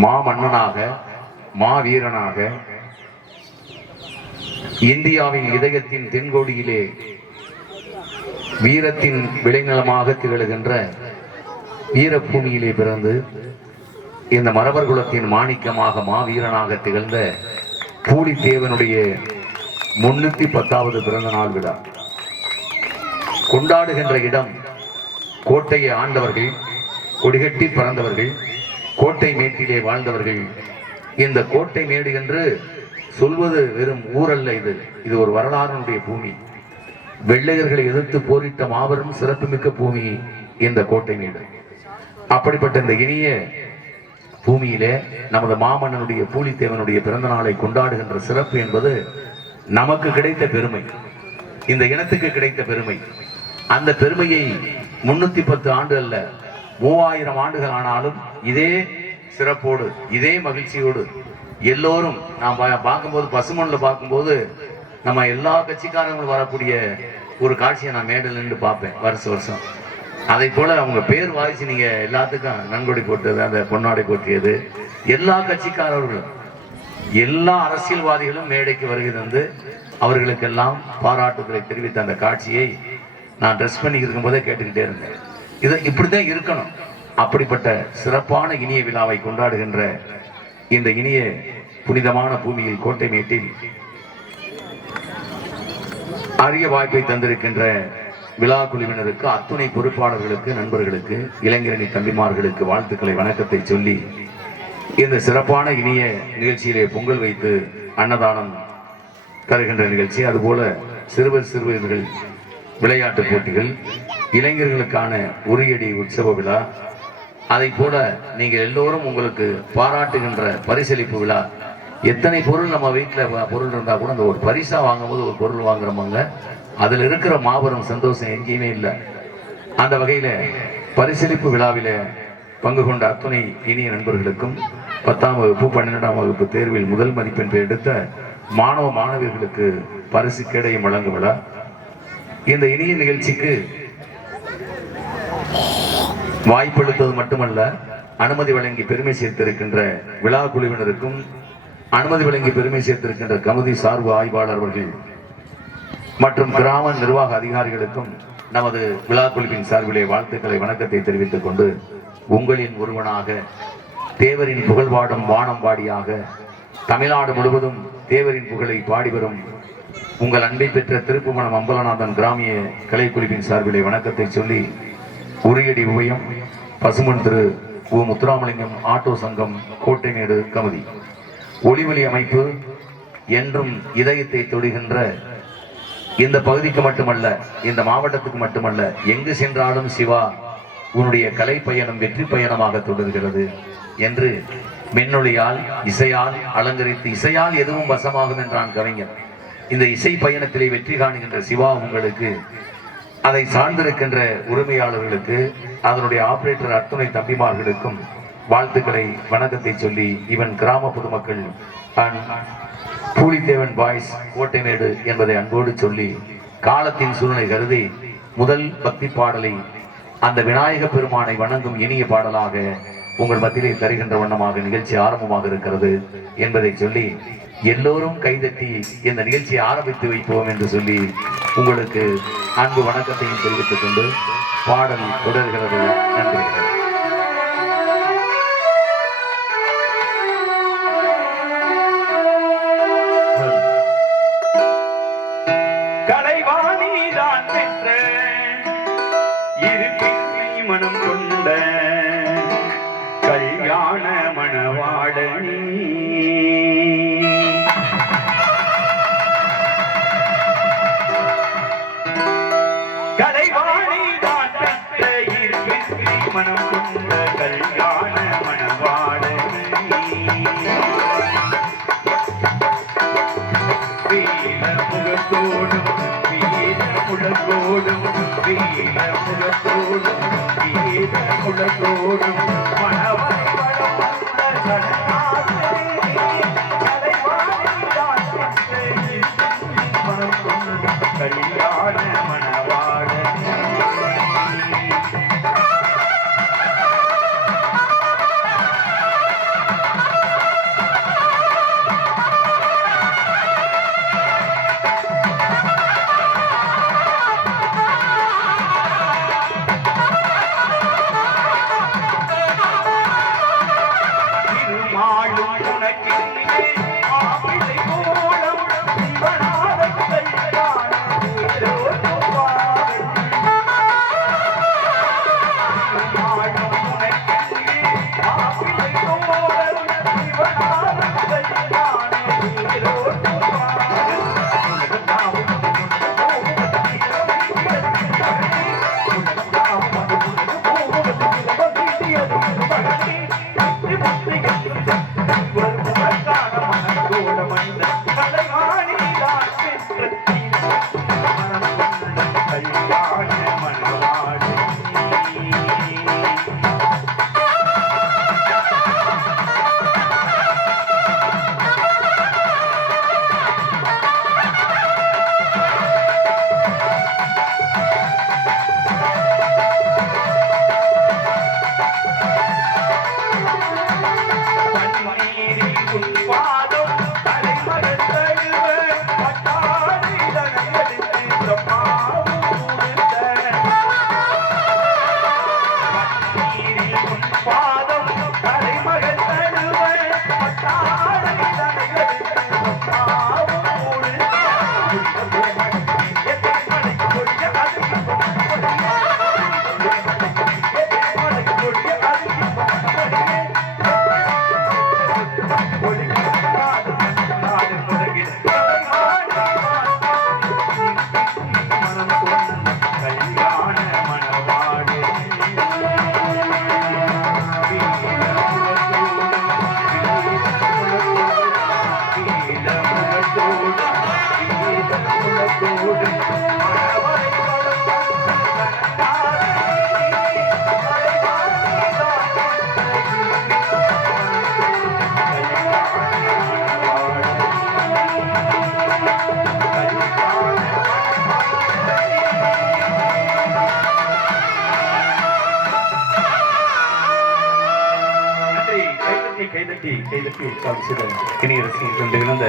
மாமன்னனாக மாவீரனாக இந்தியாவின் இதயத்தின் தென்கோடியிலே வீரத்தின் விளைநிலமாக திகழ்கின்ற வீரபூமியிலே பிறந்து இந்த மரபர் குலத்தின் மாணிக்கமாக மாவீரனாக திகழ்ந்த பூலித்தேவனுடைய 310வது பிறந்த நாள் விழா கொண்டாடுகின்ற இடம் கோட்டையை ஆண்டவர்கள், கொடிகட்டி பறந்தவர்கள், கோட்டை மேட்டிலே வாழ்ந்தவர்கள். இந்த கோட்டை மேடு என்று சொல்வது வெறும் ஊரல்ல, இது ஒரு வரலாறுடைய பூமி. வெள்ளையர்களை எதிர்த்து போரிட்ட மாபெரும் சிறப்புமிக்க பூமி இந்த கோட்டை மேடு. அப்படிப்பட்ட இந்த இனிய பூமியிலே நமது மாமன்னனுடைய பூலித்தேவனுடைய பிறந்த நாளை கொண்டாடுகின்ற சிறப்பு என்பது நமக்கு கிடைத்த பெருமை, இந்த இனத்துக்கு கிடைத்த பெருமை. அந்த பெருமையை 310 ஆண்டு அல்ல, 3000 ஆண்டுகள் ஆனாலும் இதே சிறப்போடு இதே மகிழ்ச்சியோடு எல்லோரும் நாம் பார்க்கும்போது, பசுமண்ணில் பார்க்கும்போது நம்ம எல்லா கட்சிக்காரங்களும் வரக்கூடிய ஒரு காட்சியை நான் மேடல் நின்று பார்ப்பேன் வருஷம். அதை போல அவங்க பேர் வாய்ச்சி நீங்க எல்லாத்துக்கும் நன்கொடை போட்டது, அந்த பொன்னாடை போற்றியது, எல்லா கட்சிக்காரர்களும் எல்லா அரசியல்வாதிகளும் மேடைக்கு வருகை தந்து அவர்களுக்கெல்லாம் பாராட்டுகளை தெரிவித்த அந்த காட்சியை நான் ட்ரெஸ் பண்ணி இருக்கும் போதே கேட்டுக்கிட்டே இருந்தேன். இது இப்படித்தான் இருக்கணும். அப்படிப்பட்ட சிறப்பான இனிய விழாவை கொண்டாடுகின்ற இந்த இனிய புனிதமான பூமியில் கோட்டை மேட்டில் அரிய வாய்ப்பை தந்திருக்கின்ற விழா குழுவினருக்கு, அத்துணை பொறுப்பாளர்களுக்கு, நண்பர்களுக்கு, இளைஞரணி தம்பிமார்களுக்கு வாழ்த்துக்களை, வணக்கத்தை சொல்லி இந்த சிறப்பான இனிய நிகழ்ச்சியிலே பொங்கல் வைத்து அன்னதானம் தருகின்ற நிகழ்ச்சி, அதுபோல சிறுவர்கள் விளையாட்டு போட்டிகள், இளைஞர்களுக்கான உரியடி உற்சவ விழா, அதை போல நீங்கள் எல்லோரும் உங்களுக்கு பாராட்டுகின்ற பரிசளிப்பு விழா. எத்தனை பொருள் நம்ம வீட்டில் பொருள் இருந்தால் கூட அந்த ஒரு பரிசா வாங்கும்போது ஒரு பொருள் வாங்குறவங்க அதில் இருக்கிற மாபெரும் சந்தோஷம் எங்கேயுமே இல்லை. அந்த வகையில் பரிசளிப்பு விழாவில் பங்கு கொண்ட அத்துணை இனிய நண்பர்களுக்கும் 10ஆம் வகுப்பு 12ஆம் வகுப்பு தேர்வில் முதல் மதிப்பெண் எடுத்த மாணவ மாணவியர்களுக்கு பரிசு கேடயம் வழங்கும் விழா. இந்த இனிய நிகழ்ச்சிக்கு வாய்ப்பளித்தது மட்டுமல்ல, அனுமதி வழங்கி பெருமை சேர்த்திருக்கின்ற விழா குழுவினருக்கும், அனுமதி வழங்கி பெருமை சேர்த்திருக்கின்ற கமிதி சார்பு ஆய்வாளர் அவர்கள் மற்றும் கிராம நிர்வாக அதிகாரிகளுக்கும் நமது விழா குழுவின் சார்பிலே வாழ்த்துக்களை, வணக்கத்தை தெரிவித்துக் கொண்டு, உங்களின் ஒருவனாக தேவரின் புகழ்பாடும் வானம் பாடியாக தமிழ்நாடு முழுவதும் தேவரின் புகழை பாடி வரும் உங்கள் அன்பை பெற்ற திருப்புவனம் அம்பலநாதன் கிராமிய கலைக்குழுவின் சார்பிலே வணக்கத்தை சொல்லி, உரியடி உபயம் பசுமன் திரு உ முத்துராமலிங்கம் ஆட்டோ சங்கம் கோட்டைமேடு கமிதி ஒளிவலி அமைப்பு என்றும் இதயத்தை தொடுகின்ற இந்த பகுதிக்கு மட்டுமல்ல, இந்த மாவட்டத்துக்கு மட்டுமல்ல, எங்கு சென்றாலும் சிவா உன்னுடைய கலை பயணம் வெற்றி பயணமாக தொடர்கிறது என்று மென்னொழியால் இசையால் அலங்கரித்து, இசையால் எதுவும் வசமாகும் என்றான் கவிஞர். இந்த இசை பயணத்திலே வெற்றி காணுகின்ற சிவா உங்களுக்கு, அதை சார்ந்திருக்கின்ற உரிமையாளர்களுக்கு, அதனுடைய ஆபரேட்டர் அத்துணை தம்பிமார்களுக்கும் வாழ்த்துக்களை, வணக்கத்தை சொல்லி, இவன் கிராம பொதுமக்கள் பூலித்தேவன் பாய்ஸ் கோட்டைமேடு என்பதை அன்போடு சொல்லி, காலத்தின் சூழ்நிலை கருதி முதல் பக்தி பாடலை அந்த விநாயக பெருமானை வணங்கும் இனிய பாடலாக உங்கள் மத்தியிலே தருகின்ற வண்ணமாக நிகழ்ச்சி ஆரம்பமாக இருக்கிறது என்பதை சொல்லி, எல்லோரும் கைதட்டி இந்த நிகழ்ச்சியை ஆரம்பித்து வைப்போம் என்று சொல்லி உங்களுக்கு அன்பு வணக்கத்தையும் தெரிவித்துக் கொண்டு பாடல் தொடர்கிறது. நன்றி. கலைவாணிதான் பெற்ற மனம் கொண்ட கல்யாண மணவாளனி, கலைவாணிதான் பெற்ற மனம் நாட்களை கைதட்டி உற்சாகம் செய்த இனிய ரசிகர்கள் இழந்த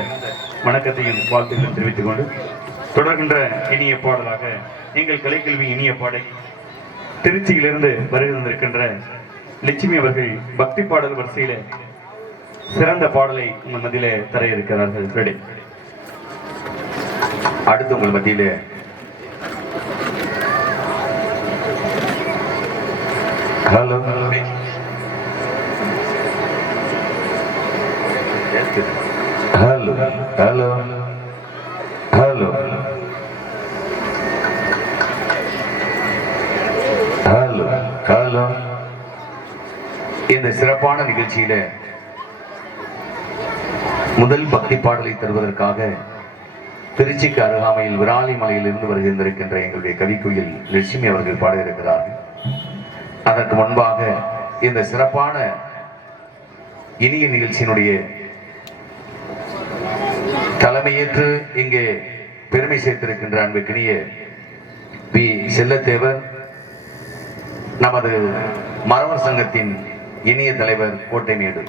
வணக்கத்தையும் வாழ்த்துக்களும் தெரிவித்துக் கொண்டு தொடர்கின்ற இனிய பாடலாக எங்கள் கலைக்கல்வி இனிய பாடை திருச்சியிலிருந்து வருகை தந்திருக்கின்ற லட்சுமி அவர்கள் பக்தி பாடல் வரிசையில சிறந்த பாடலை உங்கள் மத்தியிலே தர இருக்கிறார்கள். ரெடி. அடுத்து உங்கள் மத்தியிலே hello hello hello hello hello hello இந்த சிறப்பான நிகழ்ச்சியில முதல் பக்தி பாடலை தருவதற்காக திருச்சிக்கு அருகாமையில் விராலி மலையில் இருந்து வருகின்றிருக்கின்ற எங்களுடைய கவிக்குயில் லட்சுமி அவர்கள் பாட இருக்கிறார்கள். அதற்கு முன்பாக இந்த சிறப்பான இனிய நிகழ்ச்சியினுடைய தலைமையேற்று இங்கே பெருமை சேர்த்திருக்கின்ற அன்புக்கினிய பி செல்லத்தேவர், நமது மரவர் சங்கத்தின் இனிய தலைவர் கோட்டைமேடு